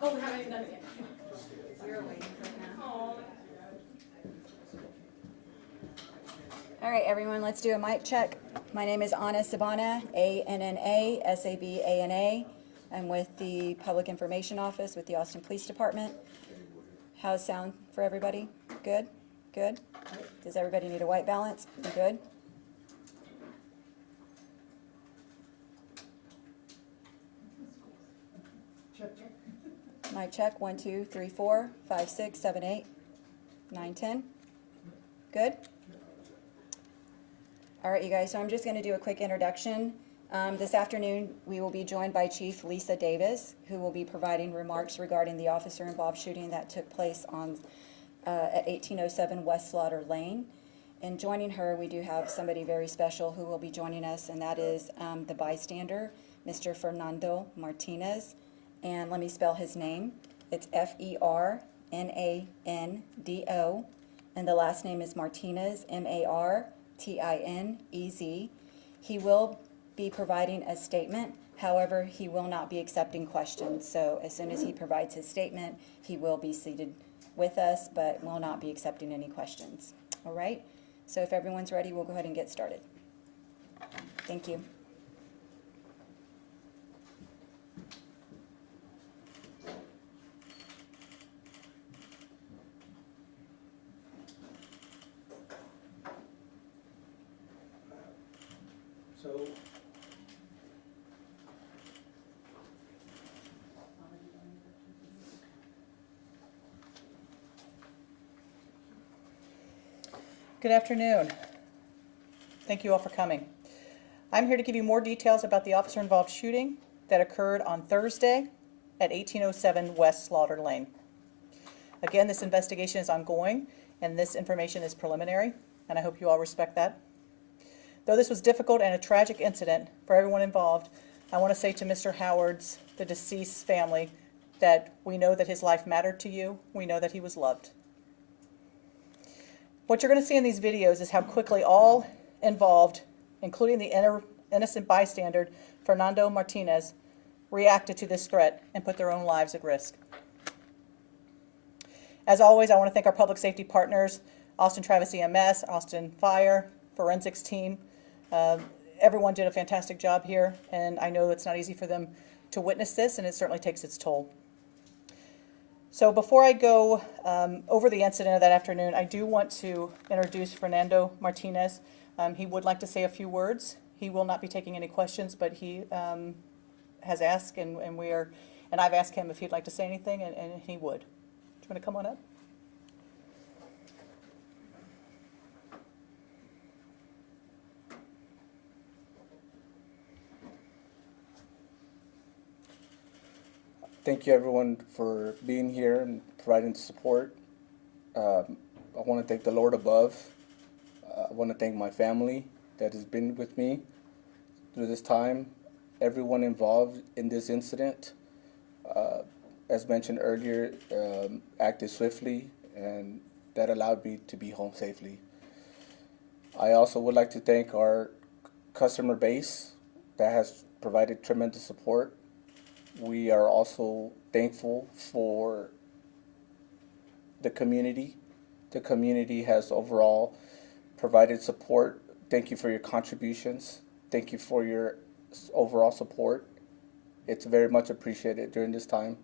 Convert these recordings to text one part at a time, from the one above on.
Oh, we haven't even done it yet. You're waiting for him. All right, everyone, let's do a mic check. My name is Anna Sabana, A-N-N-A, S-A-B-A-N-A. I'm with the Public Information Office with the Austin Police Department. How's sound for everybody? Good? Good? Does everybody need a white balance? You good? Mic check, 1, 2, 3, 4, 5, 6, 7, 8, 9, 10. Good? All right, you guys, so I'm just going to do a quick introduction. This afternoon, we will be joined by Chief Lisa Davis, who will be providing remarks regarding the officer-involved shooting that took place at 1807 West Slaughter Lane. And joining her, we do have somebody very special who will be joining us, and that is the bystander, Mr. Fernando Martinez. And let me spell his name. It's F-E-R-N-A-N-D-O, and the last name is Martinez, M-A-R-T-I-N-E-Z. He will be providing a statement. However, he will not be accepting questions. So as soon as he provides his statement, he will be seated with us, but will not be accepting any questions. All right? So if everyone's ready, we'll go ahead and get started. Thank you. Good afternoon. Thank you all for coming. I'm here to give you more details about the officer-involved shooting that occurred on Thursday at 1807 West Slaughter Lane. Again, this investigation is ongoing, and this information is preliminary, and I hope you all respect that. Though this was difficult and a tragic incident for everyone involved, I want to say to Mr. Howard's, the deceased's family, that we know that his life mattered to you. We know that he was loved. What you're going to see in these videos is how quickly all involved, including the innocent bystander, Fernando Martinez, reacted to this threat and put their own lives at risk. As always, I want to thank our public safety partners, Austin Travis EMS, Austin Fire, forensics team. Everyone did a fantastic job here, and I know it's not easy for them to witness this, and it certainly takes its toll. So before I go over the incident of that afternoon, I do want to introduce Fernando Martinez. He would like to say a few words. He will not be taking any questions, but he has asked, and I've asked him if he'd like to say anything, and he would. Do you want to come on up? Thank you, everyone, for being here and providing support. I want to thank the Lord above. I want to thank my family that has been with me through this time. Everyone involved in this incident, as mentioned earlier, acted swiftly, and that allowed me to be home safely. I also would like to thank our customer base that has provided tremendous support. We are also thankful for the community. The community has overall provided support. Thank you for your contributions. Thank you for your overall support. It's very much appreciated during this time.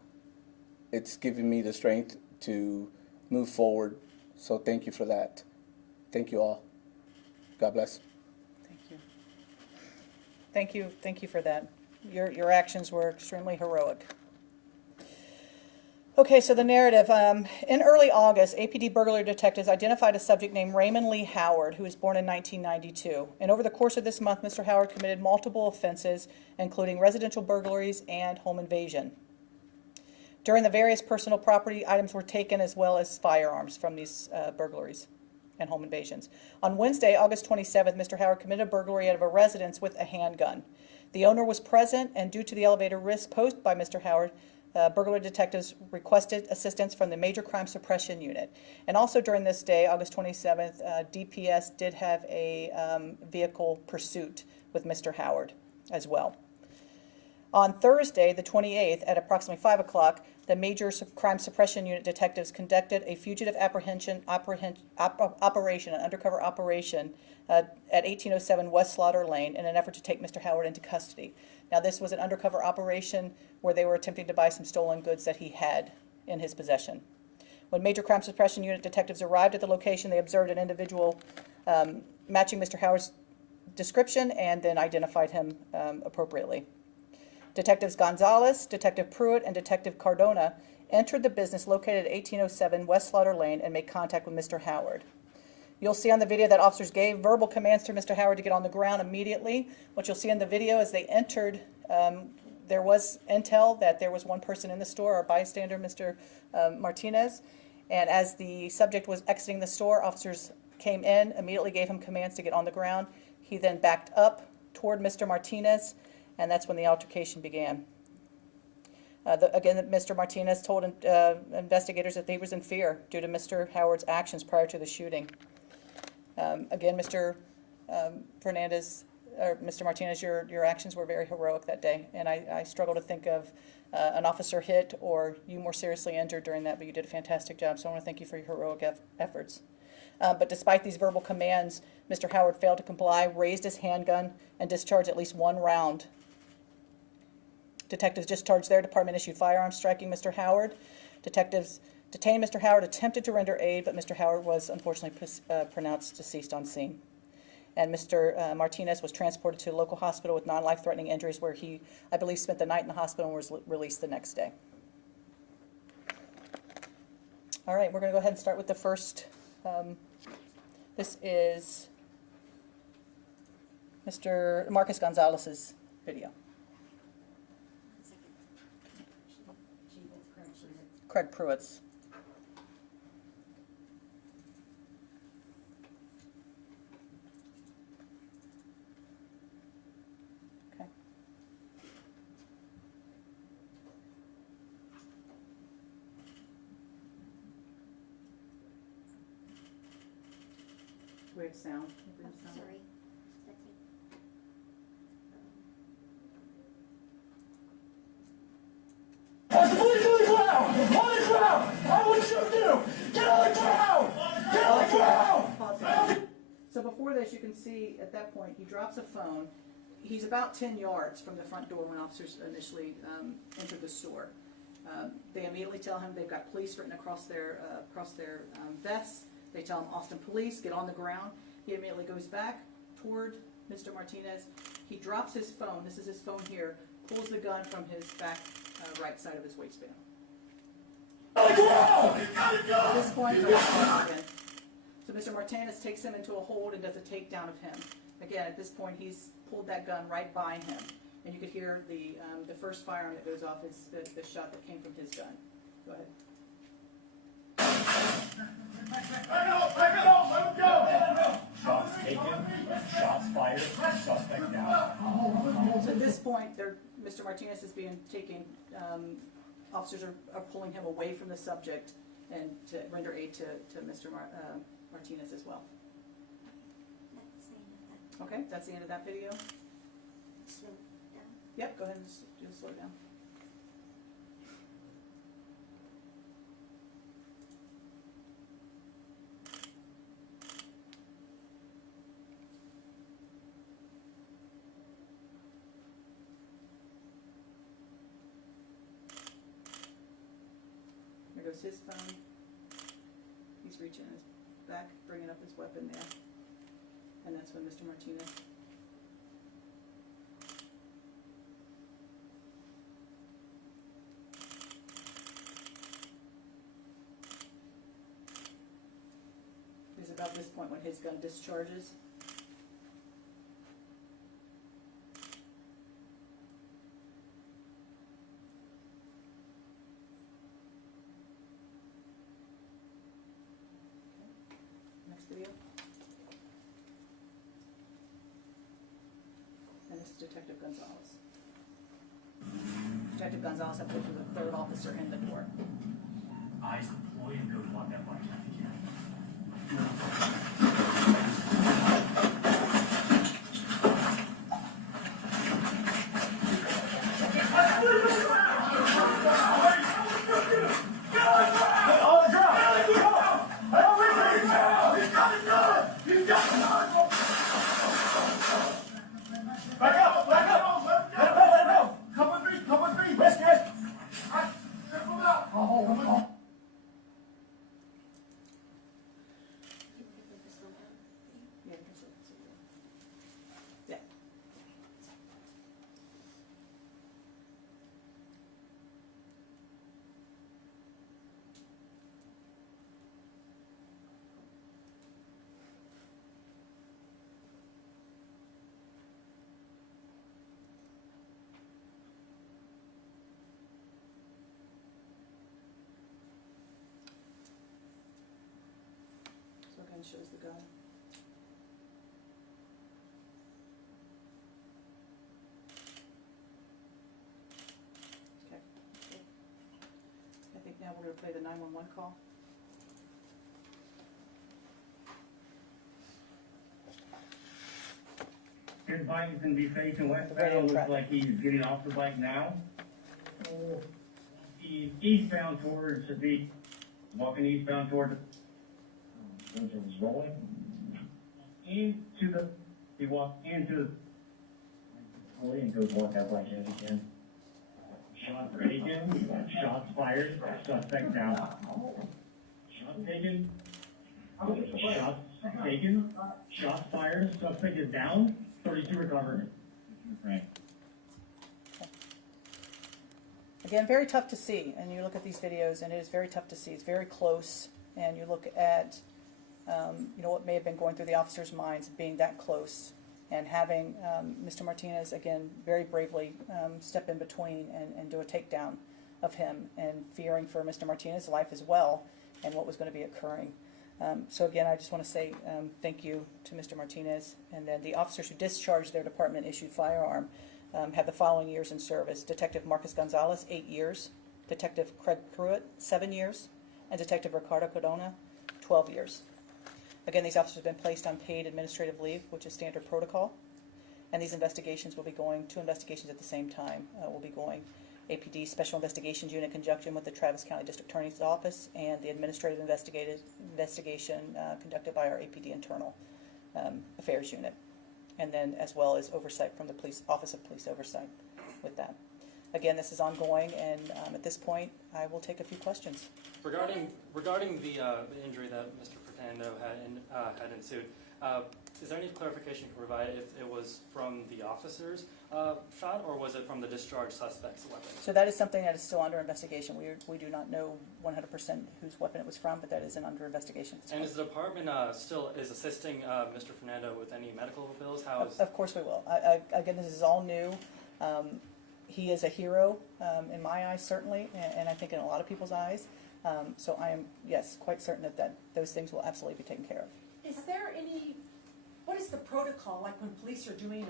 It's given me the strength to move forward. So thank you for that. Thank you all. God bless. Thank you. Thank you. Thank you for that. Your actions were extremely heroic. Okay, so the narrative. In early August, APD burglary detectives identified a subject named Raymond Lee Howard, who was born in 1992. And over the course of this month, Mr. Howard committed multiple offenses, including residential burglaries and home invasion. During the various personal property items were taken, as well as firearms from these burglaries and home invasions. On Wednesday, August 27th, Mr. Howard committed a burglary out of a residence with a handgun. The owner was present, and due to the elevated risk posed by Mr. Howard, burglary detectives requested assistance from the Major Crime Suppression Unit. And also during this day, August 27th, DPS did have a vehicle pursuit with Mr. Howard as well. On Thursday, the 28th, at approximately 5 o'clock, The Major Crime Suppression Unit detectives conducted a fugitive operation, an undercover operation at 1807 West Slaughter Lane in an effort to take Mr. Howard into custody. Now, this was an undercover operation where they were attempting to buy some stolen goods that he had in his possession. When Major Crime Suppression Unit detectives arrived at the location, they observed an individual matching Mr. Howard's description and then identified him appropriately. Detectives Gonzalez, Detective Pruitt, and Detective Cardona entered the business located at 1807 West Slaughter Lane and made contact with Mr. Howard. You'll see on the video that officers gave verbal commands to Mr. Howard to get on the ground immediately. What you'll see in the video is they entered, there was intel that there was one person in the store, our bystander, Mr. Martinez, and as the subject was exiting the store, officers came in, immediately gave him commands to get on the ground. He then backed up toward Mr. Martinez, and that's when the altercation began. Again, Mr. Martinez told investigators that he was in fear due to Mr. Howard's actions prior to the shooting. Again, Mr. Mr. Martinez, your actions were very heroic that day, and I struggle to think of an officer hit or you more seriously injured during that, but you did a fantastic job, so I want to thank you for your heroic efforts. But despite these verbal commands, Mr. Howard failed to comply, raised his handgun, and discharged at least one round. Detectives discharged their department-issued firearms, striking Mr. Howard. Detectives detained Mr. Howard, attempted to render aid, but Mr. Howard was unfortunately pronounced deceased on scene. And Mr. Martinez was transported to a local hospital with non-life-threatening injuries where he, I believe, spent the night in the hospital and was released the next day. All right, we're going to go ahead and start with the first. This is Mr. Marcus Gonzalez's video. Craig Pruitt's. Okay. Do we have sound? Sorry, that's me. Please on the ground! On the ground! I want you to do! Get on the ground! Get on the ground! Pause it. So before this, you can see at that point, he drops a phone. He's about 10 yards from the front door when officers initially entered the store. They immediately tell him they've got police written across their vests. They tell him, Austin Police, get on the ground. He immediately goes back toward Mr. Martinez. He drops his phone. This is his phone here. Pulls the gun from his back right side of his waistband. On the ground! Got it, At this point, the lock again. So Mr. Martinez takes him into a hold and does a takedown of him. Again, at this point, he's pulled that gun right by him, and you could hear the first firearm that goes off is the shot that came from his gun. Go ahead. Back it off! Let him go! Shots taken, shots fired, suspect down. So at this point, Mr. Martinez is being taken. Officers are pulling him away from the subject and to render aid to Mr. Martinez as well. That's the end of that. Okay, that's the end of that video. Slow down. Yep, go ahead and just slow it down. There goes his phone. He's reaching in his back, bringing up his weapon there. And that's when Mr. Martinez. It's about this point when his gun discharges. Next video. And this is Detective Gonzalez. Detective Gonzalez, I believe, was the third officer in the door. Eyes deployed and go to lock that button. shows the gun. Okay. I think now we're going to play the 911 call. His bike is gonna be facing The radio westbound, looks traffic. like he's getting off the bike now. He's eastbound towards the beach, walking eastbound towards the, he's rolling. He walked into the, oh, he didn't go walk that bike yet again. Shots taken, shots fired, suspect down. Shots taken, shots fired, suspect is down, 32 recovered. Right. Again, very tough to see, and you look at these videos, and it is very tough to see. It's very close, and you look at, what may have been going through the officers' minds being that close, and having Mr. Martinez, again, very bravely step in between and do a takedown of him, and fearing for Mr. Martinez's life as well, and what was going to be occurring. So again, I just want to say thank you to Mr. Martinez, and then the officers who discharged their department-issued firearm have the following years in service. Detective Marcus Gonzalez, 8 years. Detective Craig Pruitt, 7 years. And Detective Ricardo Corona, 12 years. Again, these officers have been placed on paid administrative leave, which is standard protocol. And these investigations will be going, 2 investigations at the same time will be going. APD Special Investigations Unit in conjunction with the Travis County District Attorney's Office, and the administrative investigation conducted by our APD Internal Affairs Unit. And then as well as oversight from the Office of Police Oversight with that. Again, this is ongoing, and at this point, I will take a few questions. Regarding the injury that Mr. Fernando had ensued, is there any clarification you can provide if it was from the officer's shot, or was it from the discharged suspect's weapon? So that is something that is still under investigation. We do not know 100% whose weapon it was from, but that is under investigation. And is the department still assisting Mr. Fernando with any medical bills? Of course we will. Again, this is all new. He is a hero in my eyes, certainly, and I think in a lot of people's eyes. So I am, yes, quite certain that those things will absolutely be taken care of. Is there any, what is the protocol, like when police are doing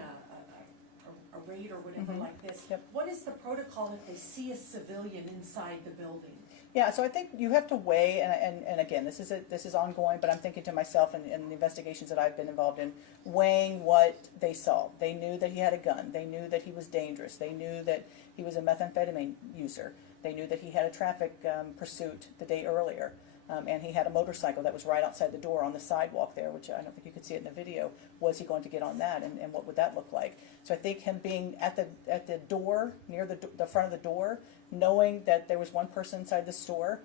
a raid or whatever like this? Yep. What is the protocol if they see a civilian inside the building? Yeah, so I think you have to weigh, and again, this is ongoing, but I'm thinking to myself in the investigations that I've been involved in, weighing what they saw. They knew that he had a gun. They knew that he was dangerous. They knew that he was a methamphetamine user. They knew that he had a traffic pursuit the day earlier. And he had a motorcycle that was right outside the door on the sidewalk there, which I don't think you could see it in the video. Was he going to get on that, and what would that look like? So I think him being at the door, near the front of the door, knowing that there was one person inside the store,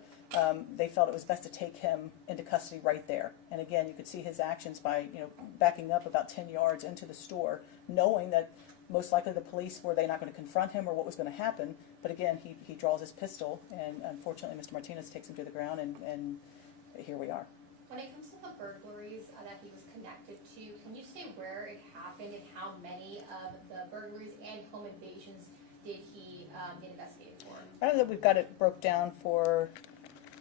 they felt it was best to take him into custody right there. And again, you could see his actions by backing up about 10 yards into the store, knowing that most likely the police were they not going to confront him or what was going to happen. But again, he draws his pistol, and unfortunately Mr. Martinez takes him to the ground, and here we are. When it comes to the burglaries that he was connected to, can you say where it happened and how many of the burglaries and home invasions did he get investigated for? I don't know that we've got it broke down for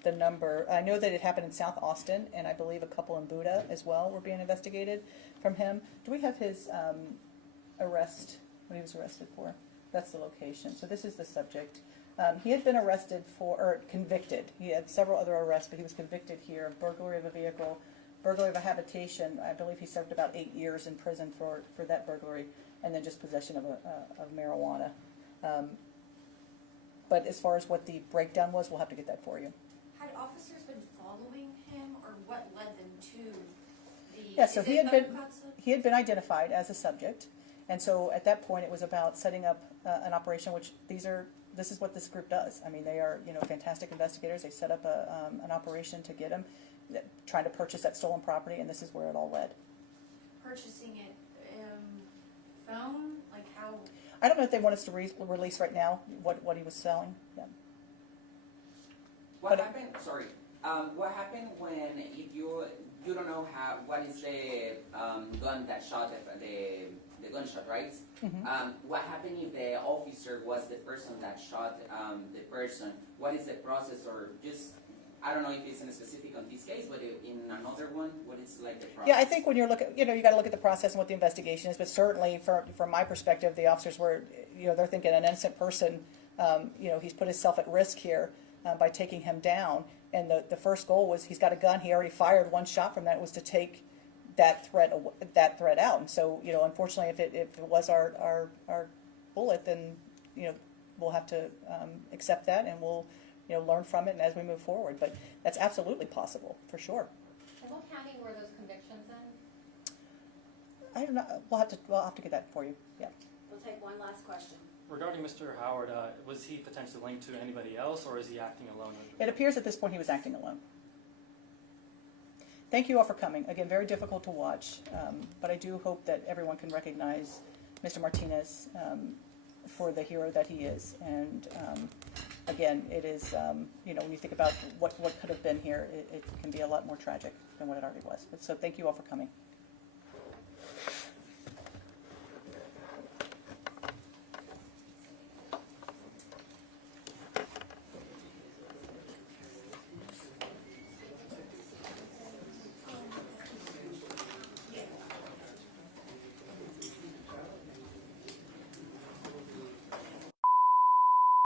the number. I know that it happened in South Austin, and I believe a couple in Buda as well were being investigated from him. Do we have his arrest, what he was arrested for? That's the location. So this is the subject. He had been arrested or convicted. He had several other arrests, but he was convicted here of burglary of a vehicle, burglary of a habitation. I believe he served about 8 years in prison for that burglary, and then just possession of marijuana. But as far as what the breakdown was, we'll have to get that for you. Had officers been following him, or what led them to the? Yeah, so is he it had been Thundercloud Subs? he had been identified as a subject, and so at that point it was about setting up an operation. Which this is what this group does. I mean, they are fantastic investigators. They set up an operation to get him, trying to purchase that stolen property, and this is where it all led. Purchasing it, phone, like how? I don't know if they want us to release right now what he was selling. Yeah. What happened? Sorry. What happened when if you don't know what is the gun that shot the gunshot, right? Mm-hmm. What happened if the officer was the person that shot the person? What is the process, or just I don't know if it's in a specific on this case, but in another one, what is like the process? Yeah, I think when you're looking, you got to look at the process and what the investigation is, but certainly from my perspective, the officers were, they're thinking an innocent person, he's put himself at risk here by taking him down. And the first goal was he's got a gun. He already fired one shot from that, was to take that threat out. And so, unfortunately, if it was our bullet, then, we'll have to accept that, and we'll, learn from it and as we move forward. But that's absolutely possible, for sure. And what county were those convictions in? I don't know. We'll have to get that for you. Yeah. We'll take one last question. Regarding Mr. Howard, was he potentially linked to anybody else, or is he acting alone? It appears at this point he was acting alone. Thank you all for coming. Again, very difficult to watch, but I do hope that everyone can recognize Mr. Martinez for the hero that he is. And again, it is, when you think about what could have been here, it can be a lot more tragic than what it already was. But so thank you all for coming.